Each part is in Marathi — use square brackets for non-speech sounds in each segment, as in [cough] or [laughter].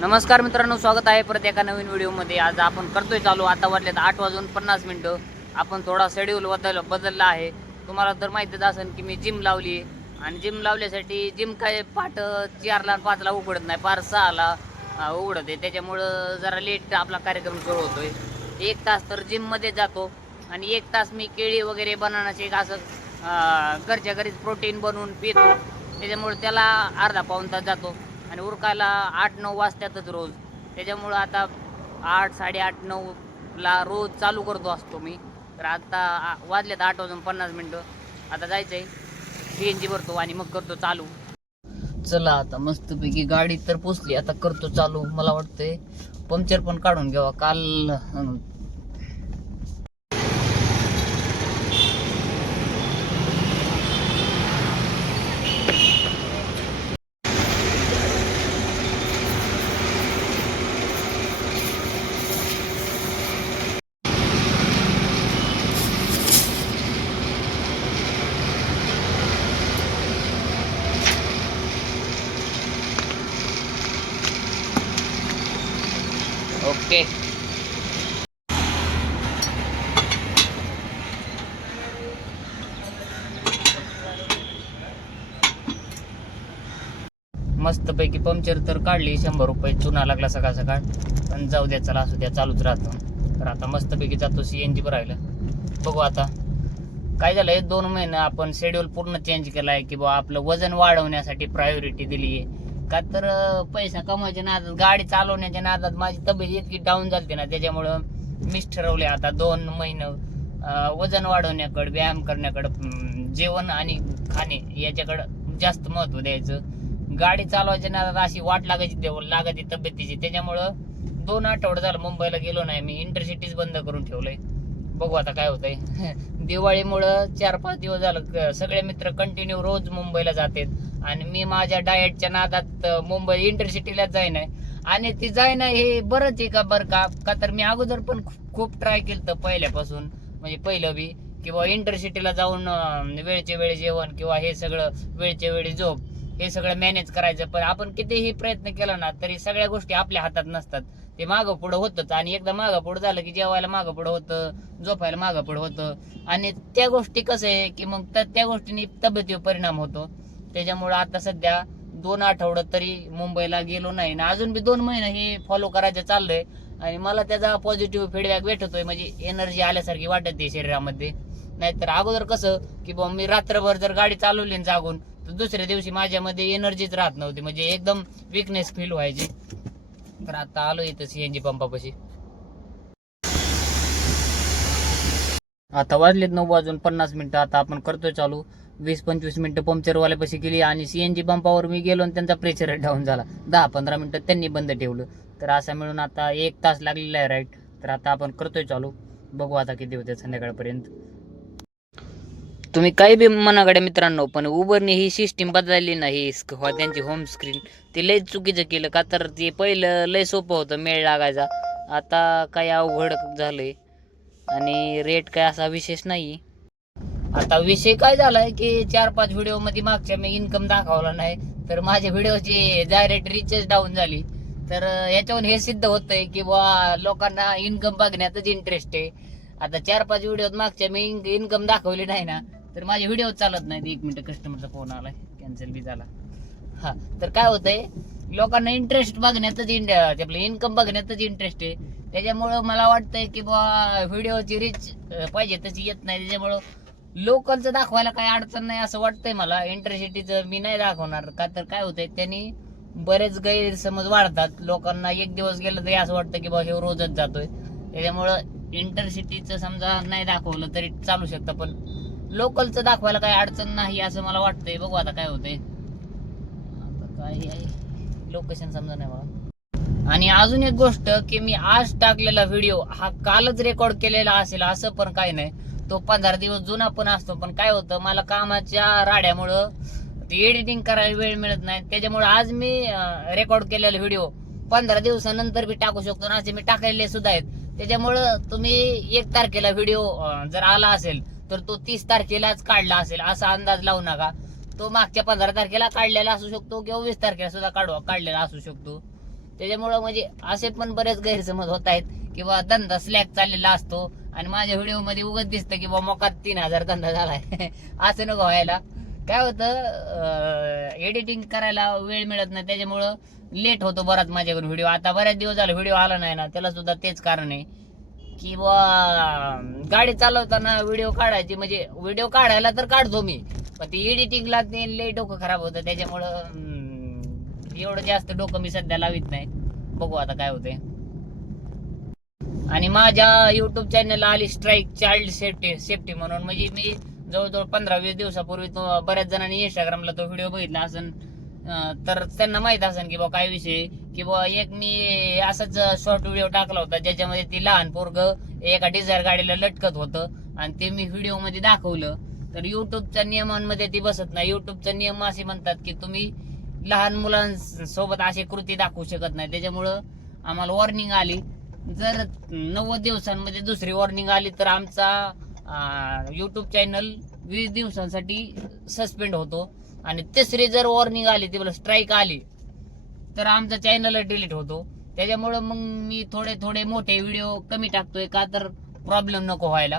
नमस्कार मित्रांनो स्वागत आहे परत एका नवीन व्हिडिओमध्ये. आज आपण करतोय चालू आता वाजलेत आठ वाजून पन्नास मिनटं. आपण थोडा शेड्यूल बदल बदलला आहे. तुम्हाला तर माहितीच असेल की मी जिम लावली आणि जिम लावल्यासाठी जिम काय पाठ चारला पाचला उघडत नाही पार सहाला उघडत उघडते त्याच्यामुळं जरा लेट आपला कार्यक्रम सुरू होतोय. एक तास तर जिममध्ये जातो आणि एक तास मी केळी वगैरे बनवण्याचे एक असं घरच्या घरीच प्रोटीन बनवून पितो. त्याच्यामुळे त्याला अर्धा पाऊन तास जातो. आणि उरकायला आठ नऊ वाजतातच रोज. त्याच्यामुळं आता आठ साडेआठ नऊला रोज चालू करतो असतो मी. तर आता आ- वाजलेत आठ वाजून पन्नास मिनटं. आता जायचं आहे सी एन जी भरतो आणि मग करतो चालू. चला आता मस्तपैकी गाडी तर पोचली. आता करतो चालू मला वाटतंय. पंक्चर पण काढून घ्यावा. काल ओके. मस्तपैकी पंक्चर तर काढली शंभर रुपये चुना लागला सकाळ सकाळ. पण जाऊ द्या चला असू द्या चालूच राहतो. तर आता मस्तपैकी जातो सी एन जी भरायला बघू आता. काय झालंय दोन महिने आपण शेड्यूल पूर्ण चेंज केलाय की बा आपलं वजन वाढवण्यासाठी प्रायोरिटी दिली आहे का तर पैसा कमवायच्या नादात गाडी चालवण्याच्या नादात माझी तब्येत इतकी डाऊन झाली ना त्याच्यामुळं मीच ठरवले आता दोन महिने वजन वाढवण्याकडे व्यायाम करण्याकडे जेवण आणि खाणे याच्याकडं जास्त महत्त्व द्यायचं. गाडी चालवायच्या नादात अशी वाट लागायची देव लागायची तब्येतीची त्याच्यामुळं दोन आठवडे झालं मुंबईला गेलो नाही मी इंटरसिटीज बंद करून ठेवलंय. बघू आता काय होतंय. [laughs] दिवाळीमुळं चार पाच दिवस झालं सगळे मित्र कंटिन्यू रोज मुंबईला जातात. आणि मी माझ्या डाएटच्या नादात मुंबई इंटरसिटीला जाईन आणि ती जाईन हे बरंच आहे का बरं का? का तर मी अगोदर पण खूप- खूप ट्राय केलं पहिल्यापासून. म्हणजे पहिलं बी किंवा इंटरसिटीला जाऊन वेळचे वेळी जेवण किंवा हे सगळं वेळचे वेळी झोप हे सगळं मॅनेज करायचं. पण आपण कितीही प्रयत्न केला ना तरी सगळ्या गोष्टी आपल्या हातात नसतात. ते मागं पुढं होतंच. आणि एकदा मागं पुढं झालं की जेवायला मागं पुढं होतं झोपायला मागं पुढं होतं. आणि त्या गोष्टी कसं आहे की मग त्या- त्या गोष्टींनी तब्येतीवर परिणाम होतो. त्याच्यामुळं आता सध्या दोन आठवडं तरी मुंबईला गेलो नाही. ना अजून बी दोन महिने हे फॉलो करायचं चाललंय. आणि मला त्याचा पॉझिटिव्ह फीडबॅक भेटतोय. म्हणजे एनर्जी आल्यासारखी वाटते शरीरामध्ये. नाहीतर अगोदर कसं की बा मी रात्रभर जर गाडी चालवली ना जागून तर दुसऱ्या दिवशी माझ्यामध्ये एनर्जीच राहत नव्हती. म्हणजे एकदम विकनेस फील व्हायची. तर आता आलो इथं सीएनजी पंपापाशी आता वाजलेत नऊ वाजून पन्नास मिनिटं. आता आपण करतोय चालू. वीस पंचवीस मिनटं पंक्चरवाल्यापाशी गेली आणि सी एन जी पंपावर मी गेलो आणि त्यांचा प्रेशर डाऊन झाला. दहा पंधरा मिनटं त्यांनी बंद ठेवलं. तर असं मिळून आता एक तास लागलेला आहे राईट तर आता आपण करतोय चालू. बघू आता किती होते संध्याकाळपर्यंत. तुम्ही काही बी मनाकडे मित्रांनो पण उबरने ही सिस्टीम बदलली नाही त्यांची होम स्क्रीन ते लय चुकीचं केलं का तर ते पहिलं लय सोपं होतं मेळ लागायचा. आता काय अवघड झालंय. आणि रेट काय असा विशेष नाही आता विषय काय झालाय की चार पाच व्हिडिओमध्ये मागच्या मी इन्कम दाखवला नाही तर माझ्या व्हिडिओची डायरेक्ट रिचच डाऊन झाली. तर अं, याच्यावरून हे सिद्ध होतंय की बा लोकांना इन्कम बघण्यातच इंटरेस्ट आहे. आता चार पाच व्हिडिओत मागच्या मी इन्कम दाखवली नाही ना तर माझे व्हिडिओ चालत नाहीत. एक मिनिट कस्टमरचा फोन आलाय. कॅन्सल बी झाला. हा तर काय होतंय लोकांना इंटरेस्ट बघण्यातच आपलं इन्कम बघण्यातच इंटरेस्ट आहे. त्याच्यामुळं मला वाटतंय की बा व्हिडिओची रीच पाहिजे तशी येत नाही. त्याच्यामुळं लोकलचं दाखवायला काही अडचण नाही असं वाटतंय मला. इंटरसिटीचं मी नाही दाखवणार. का तर काय होतंय त्यांनी बरेच गैरसमज वाढतात. लोकांना एक दिवस गेलं तरी असं वाटतं की बाबा हे रोजच जातोय. त्याच्यामुळं इंटरसिटीचं समजा नाही दाखवलं तरी चालू शकतं पण लोकलचं दाखवायला काही अडचण नाही असं मला वाटतंय. बघू आता काय होतंय. आता काय आहे? लोकेशन समजा नाही मला आणि अजून एक गोष्ट की मी आज टाकलेला व्हिडिओ हा कालच रेकॉर्ड केलेला असेल असं पण काही नाही. तो पंधरा दिवस जुना पण असतो पण काय होतं मला कामाच्या राड्यामुळं ते एडिटिंग करायला वेळ मिळत नाही. त्याच्यामुळे आज मी रेकॉर्ड केलेला व्हिडिओ पंधरा दिवसानंतर मी टाकू शकतो ना असे मी टाकलेले सुद्धा आहेत. त्याच्यामुळं तुम्ही एक तारखेला व्हिडिओ जर आला असेल तर तो तीस तारखेलाच काढला असेल असा अंदाज लावू नका. तो मागच्या पंधरा तारखेला काढलेला असू शकतो किंवा वीस तारखेला सुद्धा काढू काढलेला असू शकतो. त्याच्यामुळं म्हणजे असे पण बरेच गैरसमज होत आहेत किंवा धंदा स्लॅग चाललेला असतो. आणि माझ्या व्हिडिओमध्ये उगत दिसतं की बा मोकात तीन हजार धंदा झालाय. [laughs] असं नको व्हायला. काय होतं एडिटिंग करायला वेळ मिळत नाही त्याच्यामुळं लेट होतो बराच माझ्याकडून व्हिडिओ आता बऱ्याच दिवस झाला व्हिडिओ आला नाही ना त्याला सुद्धा तेच कारण आहे. की बा गाडी चालवताना व्हिडिओ काढायची म्हणजे व्हिडिओ काढायला तर काढतो मी पण ती एडिटिंगला ते लय डोकं खराब होतं त्याच्यामुळं एवढं जास्त डोकं मी सध्या लावित नाही. बघू आता काय होतंय. आणि माझ्या युट्यूब चॅनलला आली स्ट्राईक चाइल्ड सेफ्टी सेफ्टी म्हणून. म्हणजे मी जवळजवळ पंधरा वीस दिवसापूर्वी तो बऱ्याच जणांनी इंस्टाग्रामला तो व्हिडिओ बघितला असेल तर त्यांना माहीत असेल की बा काय विषय? की बा एक मी असाच शॉर्ट व्हिडिओ टाकला होता ज्याच्यामध्ये ती लहान पोरग एका डिझायर गाडीला लटकत होतं आणि ते मी व्हिडिओमध्ये दाखवलं. तर युट्यूबच्या नियमांमध्ये ती बसत नाही. युट्यूबचा नियम असे म्हणतात की तुम्ही लहान मुलांसोबत अशी कृती दाखवू शकत नाही. त्याच्यामुळं आम्हाला वॉर्निंग आली. जर नव्वद दिवसांमध्ये दुसरी वॉर्निंग आली तर आमचा युट्यूब चॅनल वीस दिवसांसाठी सस्पेंड होतो. आणि तिसरी जर वॉर्निंग आली ती स्ट्राईक आली तर आमचा चॅनल डिलीट होतो. त्याच्यामुळं मग मी थोडे थोडे मोठे व्हिडिओ कमी टाकतोय का तर प्रॉब्लेम नको व्हायला.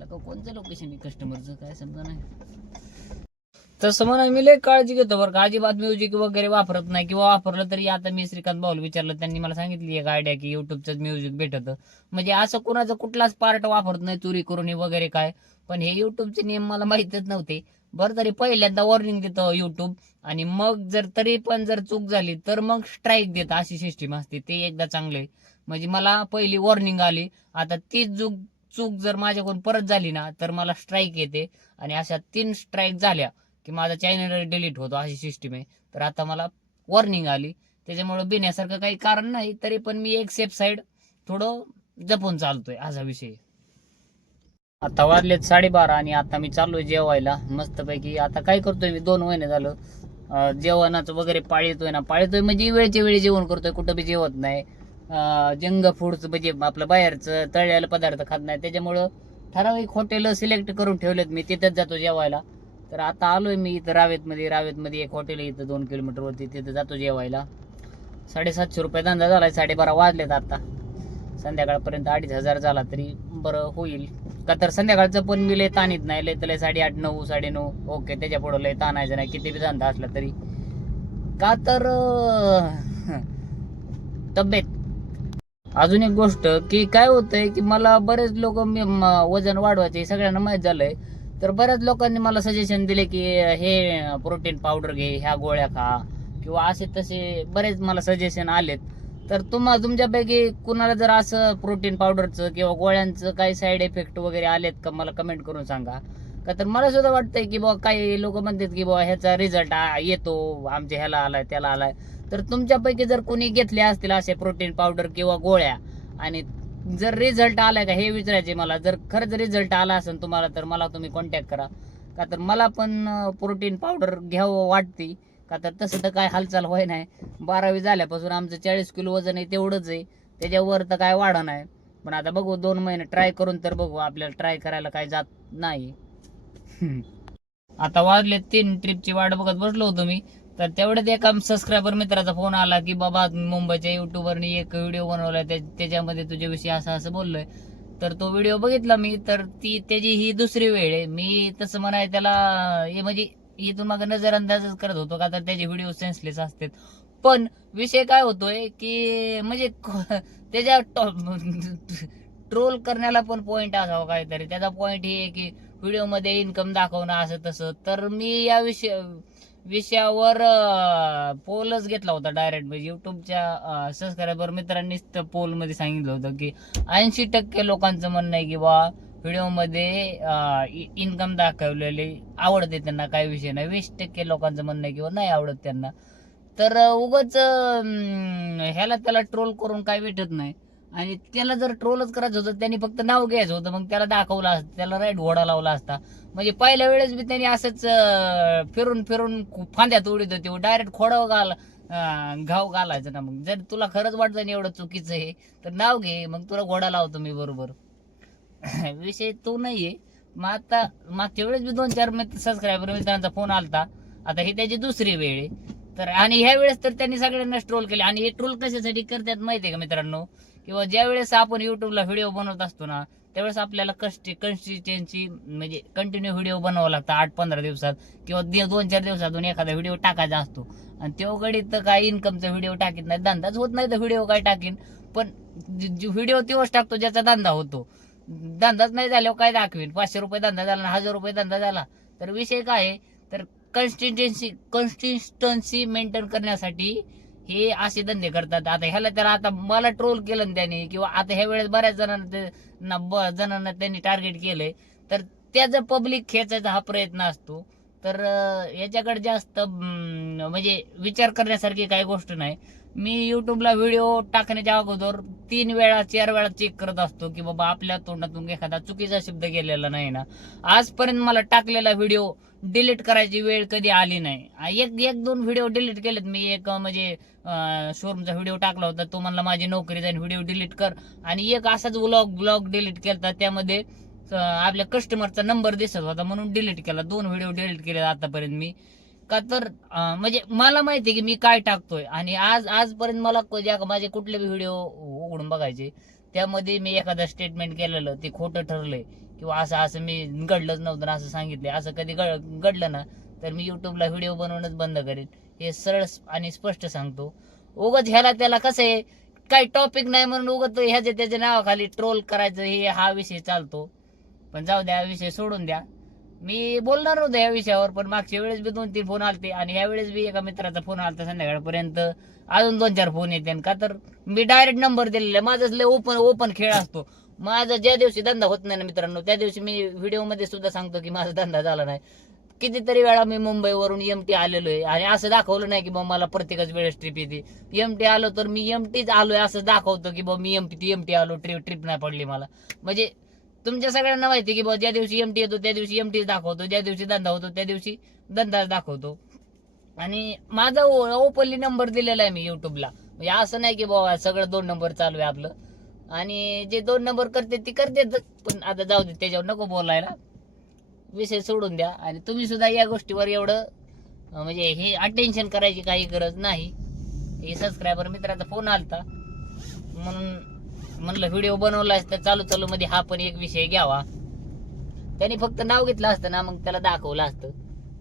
का कोणतं लोकेशन आहे कस्टमरचं काय समजा नाही. तसं म्हणा मी लय काळजी घेतो बरं का. अजिबात म्युझिक वगैरे वापरत नाही. किंवा वापरलं तरी आता मी श्रीकांत भाऊला विचारलं त्यांनी मला सांगितली एक आयडिया की युट्यूबचं म्युझिक भेटत. म्हणजे असं कोणाचं कुठलाच पार्ट वापरत नाही चोरी करून वगैरे काय. पण हे युट्यूबचे नियम मला माहितच नव्हते. बरं तरी पहिल्यांदा वॉर्निंग देतं युट्यूब आणि मग जर तरी पण जर चूक झाली तर मग स्ट्राईक देतं अशी सिस्टीम असते. ते एकदा चांगले म्हणजे मला पहिली वॉर्निंग आली. आता ती चूक चूक जर माझ्याकडून परत झाली ना तर मला स्ट्राईक येते. आणि अशा तीन स्ट्राईक झाल्या. की माझा चॅनल डिलीट होतो अशी सिस्टीम आहे. तर आता मला वॉर्निंग आली. त्याच्यामुळे बिण्यासारखं काही कारण नाही तरी पण मी एक सेफ साईड थोडं जपून चालतोय असा विषय. आता वाजलेत साडेबारा आणि आता मी चाललोय जेवायला. मस्तपैकी आता काय करतोय मी? दोन महिने झालं. जेवणाचं वगैरे पाळीतोय ना. पाळीतोय म्हणजे वेळच्या वेळी जेवण करतोय कुठं बी जेवत नाही. जंग फूडचं म्हणजे आपलं बाहेरचं तळलेलं पदार्थ खात नाही. त्याच्यामुळं ठराविक हॉटेल सिलेक्ट करून ठेवलेत मी. तिथंच जातो जेवायला. तर आता आलोय मी इथं रावेतमध्ये. रावेतमध्ये एक हॉटेल आहे इथं दोन किलोमीटरवरती तिथं जातो जेवायला. साडेसातशे रुपये धंदा झालाय. साडेबारा वाजलेत आता. संध्याकाळपर्यंत अडीच हजार झाला तरी बरं होईल. का तर संध्याकाळचं पण मी लय ताणीत नाही. लय तर साडेआठ नऊ साडे नऊ ओके त्याच्या पुढं लय ताणायचं नाही. किती बी धंदा असला तरी. का तर [laughs] तब्येत. अजून एक गोष्ट की काय होतंय की मला बरेच लोक मी वजन वाढवायचे सगळ्यांना माहीत झालंय. तर बऱ्याच लोकांनी मला सजेशन दिले की हे प्रोटीन पावडर घे ह्या गोळ्या खा. किंवा असे तसे बरेच मला सजेशन आलेत. तर तुम्हा तुमच्यापैकी कुणाला जर असं प्रोटीन पावडरचं किंवा गोळ्यांचं काही साईड इफेक्ट वगैरे आलेत का? मला कमेंट करून सांगा. का तर मला सुद्धा वाटतंय की बाबा काही लोक म्हणतात की बाबा ह्याचा रिझल्ट येतो आमच्या ह्याला आलाय त्याला आलाय. तर तुमच्यापैकी जर कोणी घेतले असतील असे प्रोटीन पावडर किंवा गोळ्या आणि जर रिझल्ट आला का हे विचारायचे मला. जर खरंच रिझल्ट आला असेल तुम्हाला तर मला तुम्ही कॉन्टॅक्ट करा. का तर मला पण प्रोटीन पावडर घ्यावं वाटते का तर तसं तर काय हालचाल व्हाय नाही. बारावी झाल्यापासून आमचं चाळीस किलो वजन आहे तेवढंच आहे. त्याच्यावर तर काय वाढ नाही. पण आता बघू दोन महिने ट्राय करून तर बघू. आपल्याला ट्राय करायला काय जात नाही. [laughs] आता वाजले तीन ट्रिपची वाट बघत बसलो होतो मी. तर तेवढ्यात एका सबस्क्रायबर मित्राचा फोन आला की बाबा मुंबईच्या युट्यूबरनी एक व्हिडिओ बनवलाय. त्याच्यामध्ये तुझ्याविषयी असं असं बोललोय. तर तो व्हिडिओ बघितला मी तर ती त्याची ही दुसरी वेळ आहे. मी तसं म्हणाय त्याला हे म्हणजे इथून मागे नजरअंदाजच करत होतो का तर त्याचे व्हिडिओ सेन्सलेस असतात. पण विषय काय होतोय की म्हणजे त्याच्या ट्रोल करण्याला पण पॉइंट असावा काहीतरी. त्याचा पॉइंट हे आहे की व्हिडिओमध्ये इन्कम दाखवणं असं तसं. तर मी या विषय विषयावर पोलच घेतला होता डायरेक्ट म्हणजे युट्यूबच्या सबस्क्रायबर मित्रांनीच त्या पोलमध्ये सांगितलं होतं की ऐंशी टक्के लोकांचं म्हणणं आहे की बा व्हिडिओमध्ये इन्कम दाखवलेली आवडते त्यांना काही विषय नाही. वीस टक्के लोकांचं म्हणणं आहे किंवा नाही आवडत त्यांना. तर उगच ह्याला त्याला ट्रोल करून काय भेटत नाही. आणि त्याला जर ट्रोलच करायचं होतं त्यांनी फक्त नाव घ्यायचं होतं मग त्याला दाखवलं असतं त्याला राईट घोडा लावला असता. म्हणजे पहिल्या वेळेस बी त्यांनी असंच फिरून फिरून फांद्यात उडीत होते डायरेक्ट खोडाव घाल घाव घालायचं ना मग. जर तुला खरंच वाटतं एवढं चुकीचं हे तर नाव घे मग तुला घोडा लावतो मी बरोबर. [coughs] विषय तो नाहीये. मग आता मागच्या वेळेस बी दोन चार मित्र सबस्क्रायबर मित्रांचा फोन आलता. आता ही त्याची दुसरी वेळ आहे. तर आणि ह्या वेळेस तर त्यांनी सगळ्यांनाच ट्रोल केले. आणि हे ट्रोल कशासाठी करतात माहितीये का मित्रांनो? किंवा ज्या वेळेस आपण युट्यूबला व्हिडिओ बनवत असतो ना त्यावेळेस आपल्याला कस्टी कन्सिस्टन्सी म्हणजे कंटिन्यू व्हिडिओ बनवावा लागतो आठ पंधरा दिवसात किंवा दोन चार दिवसातून एखादा व्हिडिओ टाकायचा असतो. आणि तो गडीत तर काय इन्कमचा व्हिडिओ टाकीत नाही धंदाच होत नाही तर व्हिडिओ काय टाकीन. पण व्हिडिओ तेव्हाच टाकतो ज्याचा धंदा होतो. धंदाच नाही झाल्यावर काय दाखवीन? पाचशे रुपये धंदा झाला ना हजार रुपये धंदा झाला. तर विषय काय आहे? तर कन्सिस्टन्सी कन्सिस्टन्सी मेंटेन करण्यासाठी हे असे धंदे करतात. आता ह्याला त्याला आता मला ट्रोल केलं ना किंवा आता ह्या वेळेस बऱ्याच जणांना जणांना त्यांनी टार्गेट केलंय. तर त्याचं पब्लिक खेचायचा हा प्रयत्न असतो. तर याच्याकडे जास्त म्हणजे विचार करण्यासारखी काही गोष्ट नाही. मी युट्यूबला व्हिडिओ टाकण्याच्या अगोदर तीन वेळा चार वेळा चेक करत असतो की बाबा आपल्या तोंडातून एखादा चुकीचा शब्द गेलेला नाही ना. आजपर्यंत मला टाकलेला व्हिडिओ डिलीट करायची वेळ कधी आली नाही. एक एक दोन व्हिडिओ डिलीट केलेत. मी एक म्हणजे शोरूमचा व्हिडिओ टाकला होता. तो म्हणला माझी नोकरी जाईन व्हिडिओ डिलीट कर. आणि एक असाच व्लॉग ब्लॉग डिलीट केला त्यामध्ये आपल्या कस्टमरचा नंबर दिसत होता म्हणून डिलीट केला. दोन व्हिडिओ डिलीट केले आतापर्यंत मी. का तर म्हणजे मला माहिती आहे की मी काय टाकतोय. आणि आज आजपर्यंत मला ज्या माझे कुठले व्हिडिओ उघडून बघायचे त्यामध्ये मी एखादं स्टेटमेंट केलेलं ते खोटं ठरलंय. किंवा असं असं मी घडलंच नव्हतं ना असं सांगितलं असं कधी घडलं ना तर मी युट्यूबला व्हिडिओ बनवणंच बंद करेन. हे सरळ आणि स्पष्ट सांगतो. उगत ह्याला त्याला कसं आहे काही टॉपिक नाही म्हणून उगत ह्याच्या त्याच्या नावाखाली ट्रोल करायचं हे हा विषय चालतो. पण जाऊ द्या विषय सोडून द्या. मी बोलणार होतो या विषयावर पण मागच्या वेळेस बी दोन तीन फोन आलते आणि यावेळेस वेळेस बी एका मित्राचा फोन आलता संध्याकाळपर्यंत. अजून दोन चार फोन येते का तर मी डायरेक्ट नंबर दिलेला आहे. माझाच लय ओपन ओपन खेळ असतो. माझा ज्या दिवशी धंदा होत नाही ना मित्रांनो त्या दिवशी मी व्हिडिओमध्ये सुद्धा सांगतो की माझा धंदा झाला नाही. कितीतरी वेळा मी मुंबईवरून एम टी आलेलो आहे आणि असं दाखवलं नाही की बाबा मला प्रत्येकच वेळेस ट्रिप येते. एम टी आलो तर मी एम टीच आलोय असं दाखवतो की बाबा मी एम टी एम टी आलो ट्रिप ट्रिप नाही पडली मला. म्हणजे तुमच्या सगळ्यांना माहिती की बाबा ज्या दिवशी एम टी येतो त्या दिवशी एम दाखवतो ज्या दिवशी धंदा होतो त्या दिवशी धंदाच दाखवतो. आणि माझा ओपनली नंबर दिलेला आहे मी युट्यूबला म्हणजे असं नाही की बाबा सगळं दोन नंबर चालू आहे आपलं. आणि जे दोन नंबर करते ती करते पण आता जाऊ दे त्याच्यावर नको बोलायला. विषय सोडून द्या. आणि तुम्ही सुद्धा या गोष्टीवर एवढं म्हणजे हे अटेन्शन करायची काही गरज नाही. हे सबस्क्रायबर मित्राचा फोन आलता. म्हणून म्हणलं व्हिडिओ बनवला असता चालू चालू मध्ये हा पण एक विषय घ्यावा. त्यांनी फक्त नाव घेतलं असतं ना मग त्याला दाखवलं असतं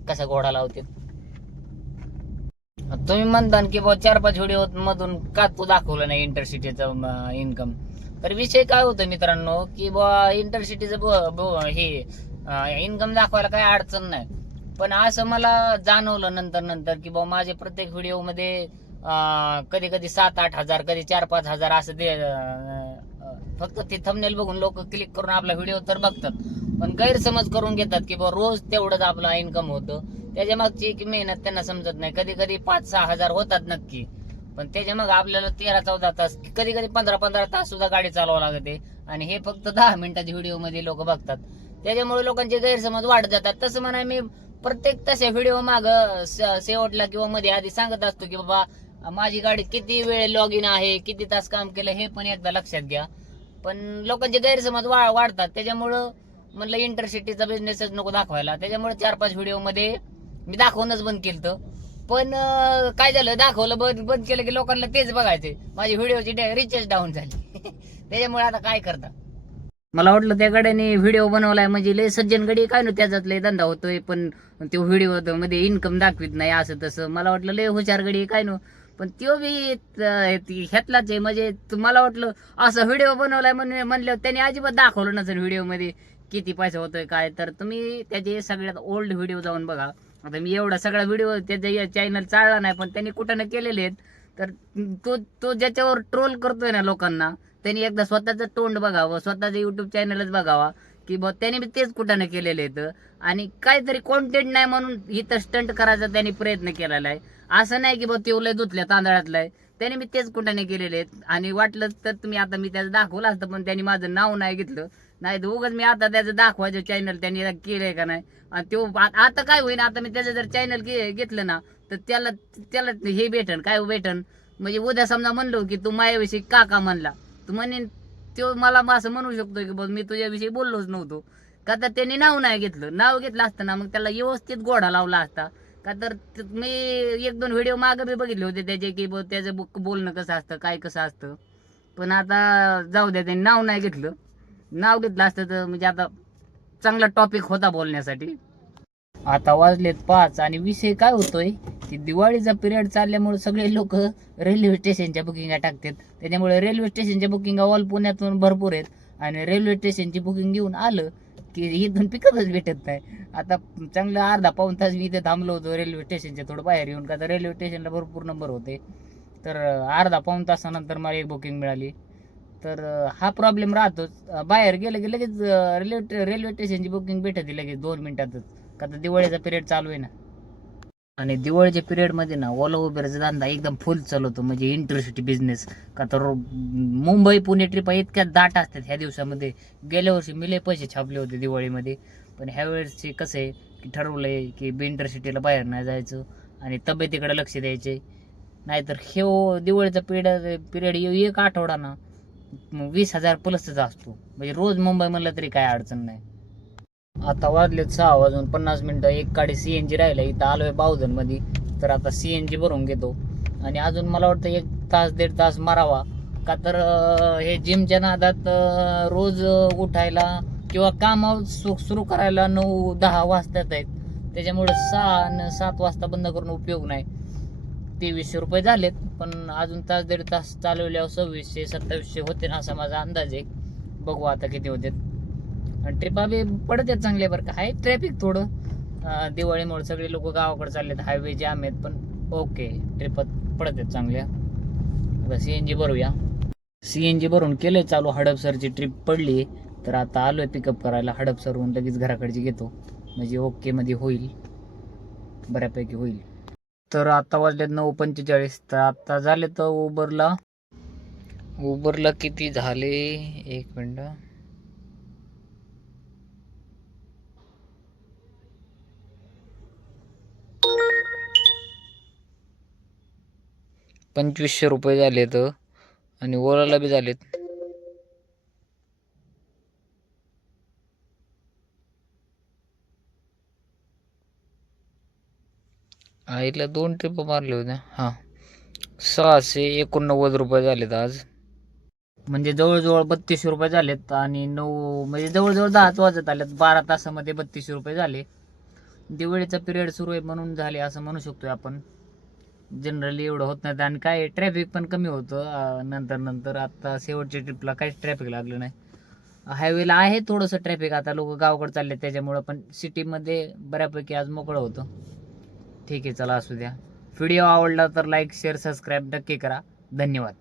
कसा घोडा लावते. तुम्ही म्हणता की बाबा चार पाच व्हिडिओ मधून का तू दाखवलं नाही इंटरसिटीचं इन्कम तर विषय काय होतो मित्रांनो की बाबा इंटरसिटीचं हे इन्कम दाखवायला काही अडचण नाही. पण असं मला जाणवलं नंतर नंतर की बाबा माझे प्रत्येक व्हिडिओमध्ये कधी कधी सात आठ हजार कधी चार पाच हजार असं दे फक्त ते थंबनेल बघून लोक क्लिक करून आपला व्हिडिओ तर बघतात. पण गैरसमज करून घेतात की बाबा रोज तेवढंच आपला इन्कम होतं. त्याच्या मागची एक मेहनत त्यांना समजत नाही. कधी कधी पाच सहा हजार होतात नक्की. पण त्याच्या मग आपल्याला तेरा चौदा तास कधी कधी पंधरा पंधरा तास सुद्धा गाडी चालवावं लागते. आणि हे फक्त दहा मिनिटाच्या व्हिडिओमध्ये लोक बघतात. त्याच्यामुळे लोकांचे गैरसमज वाढत जातात. तसं म्हणा मी प्रत्येक तशा व्हिडिओ माग शेवटला किंवा मध्ये आधी सांगत असतो की बाबा माझी गाडी किती वेळ लॉग इन आहे किती तास काम केलं हे पण एकदा लक्षात घ्या. पण लोकांचे गैरसमज वा वाढतात त्याच्यामुळं म्हणलं इंटरसिटीचा बिझनेसच नको दाखवायला. त्याच्यामुळे चार पाच व्हिडिओमध्ये मी दाखवणंच बंद केलं पण काय झालं दाखवलं बंद बंद केलं की लोकांना तेच बघायचे. माझी व्हिडिओची रिचार्ज डाऊन झाली. [laughs] त्याच्यामुळे आता काय करता? मला वाटलं त्या गाड्याने व्हिडिओ बनवलाय म्हणजे लय सज्जन गडी काय ना त्याच्यात लय धंदा होतोय पण तो व्हिडिओमध्ये इन्कम दाखवित नाही असं तसं मला वाटलं लय हुशार गडी काय नो? पण तो बी अं, ती आहे म्हणजे मला वाटलं असं व्हिडिओ बनवलाय म्हणून म्हणल्यावर त्याने अजिबात दाखवलं नसेल व्हिडिओमध्ये किती पैसा होतोय काय. तर तुम्ही त्याचे सगळ्यात ओल्ड व्हिडिओ जाऊन बघा. आता मी एवढा सगळा व्हिडिओ त्याच्या चॅनल चालला नाही पण त्यांनी कुठं ना केलेले आहेत. तर तो तो ज्याच्यावर ट्रोल करतोय ना लोकांना त्यांनी एकदा स्वतःचं तोंड बघावं स्वतःचं युट्यूब चॅनलच बघावा. की बा त्याने बी तेच कुठं केलेलं आहेत आणि काहीतरी कॉन्टेंट नाही म्हणून इथं स्टंट करायचा त्यांनी प्रयत्न केलेला आहे. असं नाही की बा ते लय धुतल्या तांदळातलं आहे. त्याने मी तेच कुठं केलेले आहेत आणि वाटलं तर तुम्ही आता मी त्याचं दाखवलं असतं पण त्यांनी माझं नाव नाही घेतलं. नाही तर उगाच मी आता त्याचं दाखवायचं चॅनल त्यांनी केलंय का नाही. आणि तो आता काय होईन आता मी त्याचं जर चॅनल घेतलं ना तर त्याला त्याला हे भेटन. काय भेटन? म्हणजे उद्या समजा म्हणलो की तू माझ्याविषयी का का म्हणला. तू म्हणेन तो मला असं म्हणू शकतो की बघ मी तुझ्याविषयी बोललोच नव्हतो. का तर त्यांनी नाव नाही घेतलं. नाव घेतलं असतं ना मग त्याला व्यवस्थित गोडा लावला असता. का तर मी एक दोन व्हिडिओ मागे बी बघितले होते त्याचे की त्याचं बुक बोलणं कसं असतं काय कसं असतं. पण आता जाऊ द्या त्यांनी नाव नाही घेतलं. नाव घेतलं असतं तर म्हणजे आता चांगला टॉपिक होता बोलण्यासाठी. आता वाजलेत पाच आणि विषय काय होतोय? की दिवाळीचा पिरियड चालल्यामुळे सगळे लोक रेल्वे स्टेशनच्या बुकिंगा टाकतात. त्याच्यामुळे रेल्वे स्टेशनच्या बुकिंगा ऑल पुण्यातून भरपूर आहेत. आणि रेल्वे स्टेशनची बुकिंग घेऊन आलं की इथून पिकअपच भेटत नाही. आता चांगलं अर्धा पाऊन तास मी इथे थांबलो होतो रेल्वे स्टेशनच्या थोडं बाहेर येऊन. का तर रेल्वे स्टेशनला भरपूर नंबर होते. तर अर्धा पाऊन तासानंतर मला एक बुकिंग मिळाली. तर हा प्रॉब्लेम राहतोच. बाहेर गेलं की लगेच रेल्वे रेल्वे स्टेशनची बुकिंग भेटते लगेच दोन मिनिटातच. का तर दिवाळीचा पिरियड चालू आहे ना. आणि दिवाळीच्या पिरियडमध्ये ना ओला उबेरचा धंदा एकदम फुल चालवतो. म्हणजे इंटरसिटी बिझनेस का तर मुंबई पुणे ट्रिपा इतक्या दाट असतात ह्या दिवसामध्ये. गेल्या वर्षी मी पैसे छापले होते दिवाळीमध्ये. पण ह्या वेळेसचे कसं आहे की ठरवलंय की बी इंटरसिटीला बाहेर नाही जायचं आणि तब्येतीकडे लक्ष द्यायचे नाहीतर हे दिवाळीचा पिरियड पिरियड एक आठवडा ना वीस हजार प्लसच असतो. म्हणजे रोज मुंबई म्हणलं तरी काय अडचण नाही. आता वाजलेत सहा वाजून पन्नास मिनटं. एक काडी सी एन जी राहिलं इथं आलो आहे बावधनमध्ये. तर आता सी एन जी भरून घेतो. आणि अजून मला वाटतं एक तास दीड तास मारावा. का तर हे जिमच्या नादात रोज उठायला किंवा काम सुरू करायला नऊ दहा वाजतात आहेत. त्याच्यामुळे सहा आणि सात वाजता बंद करून उपयोग नाही. तेवीसशे रुपये झालेत पण अजून तास दीड तास चालवल्यावर सव्वीसशे सत्तावीसशे होते ना असा माझा अंदाज आहे. बघू आता किती होते ट्रिपा बी पडत आहेत चांगले बरं का. आहे ट्रॅफिक थोडं. दिवाळीमुळे सगळे लोक गावाकडे चालले आहेत हायवे जाम आहेत पण ओके ट्रिपा पडत आहेत चांगल्या. आता सी एन जी भरूया. सी एन जी भरून केलंय चालू हडपसरची ट्रिप पडली. तर आता आलोय पिकअप करायला. हडपसरहून लगेच घराकडची घेतो. म्हणजे ओके मध्ये होईल. बऱ्यापैकी होईल. तर आता वाजलेत नऊ पंचेचाळीस. तर आता झाले तर उबरला उबरला किती झाले? एक मिनटं. पंचवीसशे रुपये झालेत आणि ओलाला बी झालेत. आईला दोन ट्रिप मारले होत्या हां. सहाशे एकोणनव्वद रुपये झालेत आज. म्हणजे जवळजवळ बत्तीसशे रुपये झालेत आणि नऊ म्हणजे जवळजवळ दहाच वाजत आलेत बारा तासामध्ये बत्तीसशे रुपये झाले. दिवाळीचा पिरियड सुरू आहे म्हणून झाले असं म्हणू शकतोय आपण. जनरली एवढं होत नाही आणि काय ट्रॅफिक पण कमी होतं नंतर नंतर. आता शेवटच्या ट्रिपला काहीच ट्रॅफिक लागलं नाही. हायवेला आहे थोडंसं ट्रॅफिक आता लोक गावाकडे चालले त्याच्यामुळं पण सिटीमध्ये बऱ्यापैकी आज मोकळं होतं. ठीक आहे चला असू द्या. व्हिडिओ आवडला तर लाईक शेअर सबस्क्राईब नक्की करा. धन्यवाद.